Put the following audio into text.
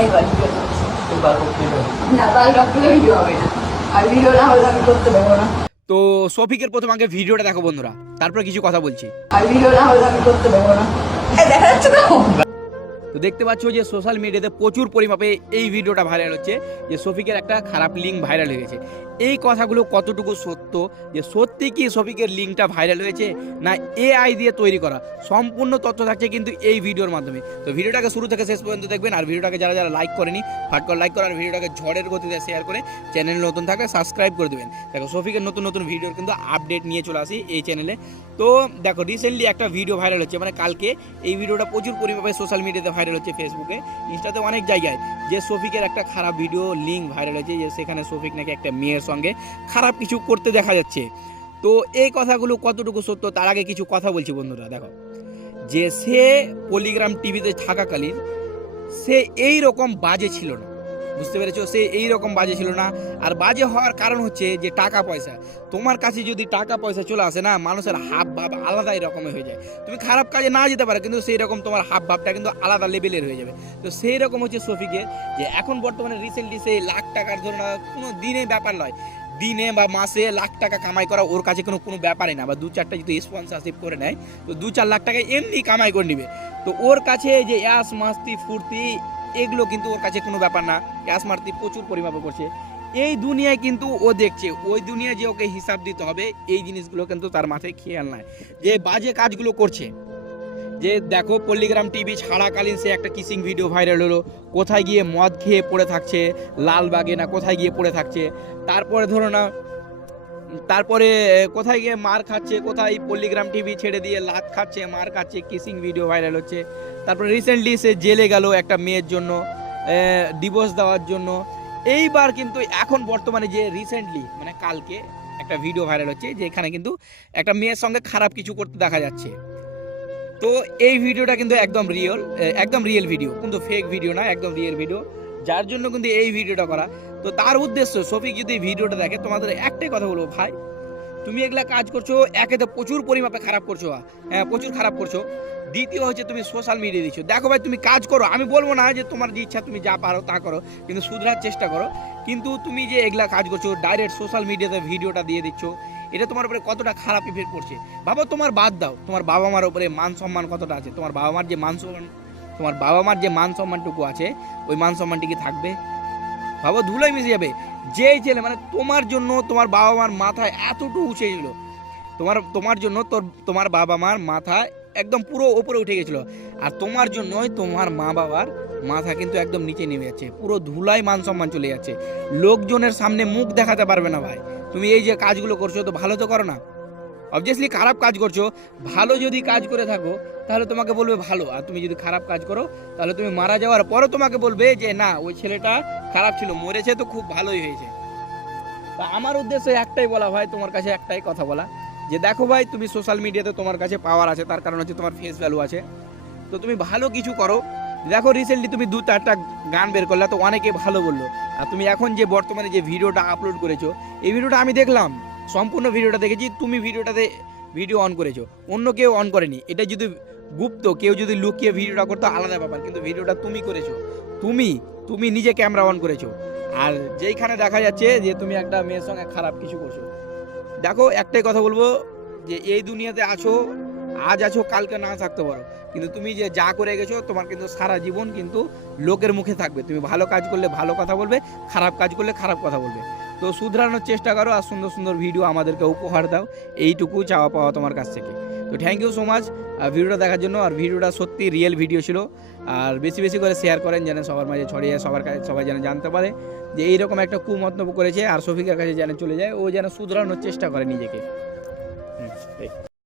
এইবার ভিডিও করছি না, বাল ডক্টরে ভিডিও হবে না, আর ভিডিও না হলে আমি করতে পারবো না। তো শফিকের প্রথম আগে ভিডিওটা দেখো বন্ধুরা, তারপরে কিছু কথা বলছি। আর ভিডিও না হলে আমি করতে পারবো না। দেখা যাচ্ছে তো? তো দেখতে পাচ্ছ যে সোশ্যাল মিডিয়াতে প্রচুর পরিমাপে এই ভিডিওটা ভাইরাল হচ্ছে যে শফিকের একটা খারাপ লিঙ্ক ভাইরাল হয়ে গেছে। এই কথাগুলো কতটুকু সত্য, যে সত্যি কি শফিকের লিঙ্কটা ভাইরাল হয়েছে না এআই দিয়ে তৈরি করা, সম্পূর্ণ তথ্য থাকছে কিন্তু এই ভিডিওর মাধ্যমে। তো ভিডিওটাকে শুরু থেকে শেষ পর্যন্ত দেখবেন, আর ভিডিওটাকে যারা যারা লাইক করেনি ফাট করে লাইক করার, ভিডিওটাকে ঝড়ের গতিতে শেয়ার করে চ্যানেল নতুন থাকলে সাবস্ক্রাইব করে দেবেন। দেখো শফিকের নতুন নতুন ভিডিওর কিন্তু আপডেট নিয়ে চলে আসি এই চ্যানেলে। তো দেখো রিসেন্টলি একটা ভিডিও ভাইরাল হচ্ছে, মানে কালকে এই ভিডিওটা প্রচুর পরিমাণে সোশ্যাল মিডিয়াতে ভাইরাল হচ্ছে, ফেসবুকে ইনস্টাতে অনেক জায়গায়, যে শফিকের একটা খারাপ ভিডিও লিঙ্ক ভাইরাল হয়েছে, যে সেখানে শফিক নাকি একটা মেয়ের সঙ্গে খারাপ কিছু করতে দেখা যাচ্ছে। তো এই কথাগুলো কতটুকু সত্য তার আগে কিছু কথা বলছি বন্ধুরা। দেখো যে সে পলিগ্রাম টিভিতে থাকাকালীন সে এই রকম বাজে ছিল না, বুঝতে পেরেছো? সে এই রকম বাজে ছিল না। আর বাজে হওয়ার কারণ হচ্ছে যে টাকা পয়সা। তোমার কাছে যদি টাকা পয়সা চলে আসে না, মানুষের হাব ভাব আলাদাই রকমের হয়ে যায়। তুমি খারাপ কাজে না যেতে পারো, কিন্তু সেই রকম তোমার হাব ভাবটা কিন্তু আলাদা লেভেলের হয়ে যাবে। তো সেই রকম হচ্ছে শফিকের, যে এখন বর্তমানে রিসেন্টলি সেই লাখ টাকার জন্য কোনো দিনে ব্যাপার নয়, দিনে বা মাসে লাখ টাকা কামাই করা ওর কাছে কোনো ব্যাপারই না। বা দু চারটা যদি স্পন্সরশিপ করে নেয় তো 2-4 লাখ টাকা এমনি কামাই করে নিবে। তো ওর কাছে যে ইয়াস মাস্তি ফুর্তি এগুলো কিন্তু ওর কাছে কোনো ব্যাপার না। ইয়াস মাস্তি প্রচুর পরিমাপে করছে এই দুনিয়ায়, কিন্তু ও দেখছে ওই দুনিয়ায় যে ওকে হিসাব দিতে হবে, এই জিনিসগুলো কিন্তু তার মাথায় খেয়াল নাই। যে বাজে কাজগুলো করছে, যে দেখো পল্লিগ্রাম টিভি ছাড়াকালীন সে একটা কিসিং ভিডিও ভাইরাল হলো, কোথায় গিয়ে মদ খেয়ে পড়ে থাকছে, লালবাগে না কোথায় গিয়ে পড়ে থাকছে, তারপরে ধরো না তারপরে কোথায় গিয়ে মার খাচ্ছে, কোথায় পল্লিগ্রাম টিভি ছেড়ে দিয়ে লাত খাচ্ছে, মার খাচ্ছে, কিসিং ভিডিও ভাইরাল হচ্ছে। তারপরে রিসেন্টলি সে জেলে গেল একটা মেয়ের জন্য, ডিভোর্স দেওয়ার জন্য। এইবার কিন্তু এখন বর্তমানে যে রিসেন্টলি মানে কালকে একটা ভিডিও ভাইরাল হচ্ছে, যেখানে কিন্তু একটা মেয়ের সঙ্গে খারাপ কিছু করতে দেখা যাচ্ছে। তো এই ভিডিওটা কিন্তু একদম রিয়েল ভিডিও, কিন্তু ফেক ভিডিও না, একদম রিয়েল ভিডিও, যার জন্য কিন্তু এই ভিডিওটা করা। তো তার উদ্দেশ্য শফিক যদি ভিডিওটা দেখে, তোমাদের একটাই কথা বলবো, ভাই তুমি এগুলা কাজ করছো, একে তো প্রচুর পরিমাপে খারাপ করছো, হ্যাঁ প্রচুর খারাপ করছো, দ্বিতীয় হচ্ছে তুমি সোশ্যাল মিডিয়া দিচ্ছ। দেখো ভাই তুমি কাজ করো, আমি বলবো না যে তোমার যে ইচ্ছা তুমি যা পারো তা করো, কিন্তু শুধরার চেষ্টা করো। কিন্তু তুমি যে এগুলা কাজ করছো, ডাইরেক্ট সোশ্যাল মিডিয়াতে ভিডিওটা দিয়ে দিচ্ছ, এটা তোমার উপরে কতটা খারাপ ইফেক্ট পড়ছে ভাবো। তোমার বাদ দাও, তোমার বাবা মার উপরে মান সম্মান কতটা আছে, তোমার বাবা মার যে মান সম্মানটুকু আছে, ওই মান সম্মানটি কি থাকবে? ভাবো ধুলোয় মিশে যাবে। যেই ছেলে মানে তোমার জন্য তোমার বাবা মার মাথায় এতটুকু উঠে গেছিল, তোমার জন্য তোমার বাবা মার মাথা একদম পুরো ওপরে উঠে গেছিল, আর তোমার জন্যই তোমার মা বাবার মাথা কিন্তু একদম নিচে নেমে যাচ্ছে, পুরো ধুলায় মান সম্মান চলে যাচ্ছে, লোকজনের সামনে মুখ দেখাতে পারবে না। ভাই তুমি এই যে কাজগুলো করছো তো ভালো তো করো না, অবভিয়াসলি খারাপ কাজ করছো। ভালো যদি কাজ করে থাকো তাহলে তোমাকে বলবে ভালো, আর তুমি যদি খারাপ কাজ করো তাহলে তুমি মারা যাওয়ার পরও তোমাকে বলবে যে না ওই ছেলেটা খারাপ ছিল, মরেছে তো খুব ভালোই হয়েছে। তা আমার উদ্দেশ্য একটাই বলা ভাই, তোমার কাছে একটাই কথা বলা, যে দেখো ভাই তুমি সোশ্যাল মিডিয়াতে তোমার কাছে পাওয়ার আছে, তার কারণ হচ্ছে তোমার ফেস ভ্যালু আছে, তো তুমি ভালো কিছু করো। দেখো রিসেন্টলি তুমি 2-4টা গান বের করলে তো অনেকে ভালো বললো, আর তুমি এখন যে বর্তমানে যে ভিডিওটা আপলোড করেছো, এই ভিডিওটা আমি দেখলাম, সম্পূর্ণ ভিডিওটা দেখেছি, তুমি ভিডিওটাতে ভিডিও অন করেছো, অন্য কেউ অন করেনি। এটা যদি গুপ্ত কেউ যদি লুকিয়ে ভিডিওটা করতো আলাদা ব্যাপার, কিন্তু ভিডিওটা তুমি করেছো, তুমি নিজে ক্যামেরা অন করেছো, আর যেইখানে দেখা যাচ্ছে যে তুমি একটা মেয়ের সঙ্গে খারাপ কিছু করছো। দেখো একটাই কথা বলবো, যে এই দুনিয়াতে আছো, আজ আছো কালকে না থাকতে পারো, কিন্তু তুমি যে যা করে গেছো তোমার কিন্তু সারা জীবন কিন্তু লোকের মুখে থাকবে। তুমি ভালো কাজ করলে ভালো কথা বলবে, খারাপ কাজ করলে খারাপ কথা বলবে। তো শুধরানোর চেষ্টা করো, আর সুন্দর সুন্দর ভিডিও আমাদেরকে উপহার দাও, এইটুকু চাওয়া পাওয়া তোমার কাছ থেকে। তো থ্যাংক ইউ সো মাচ ভিডিওটা দেখার জন্য। আর ভিডিওটা সত্যি রিয়েল ভিডিও ছিল, আর বেশি বেশি করে শেয়ার করেন যেন সবার মাঝে ছড়িয়ে সবার কাছে সবাই যেন জানতে পারে যে এইরকম একটা কুমন্তব্য করেছে, আর শফিকের কাছে যেন চলে যায়, ও যেন শুধরানোর চেষ্টা করে নিজেকে।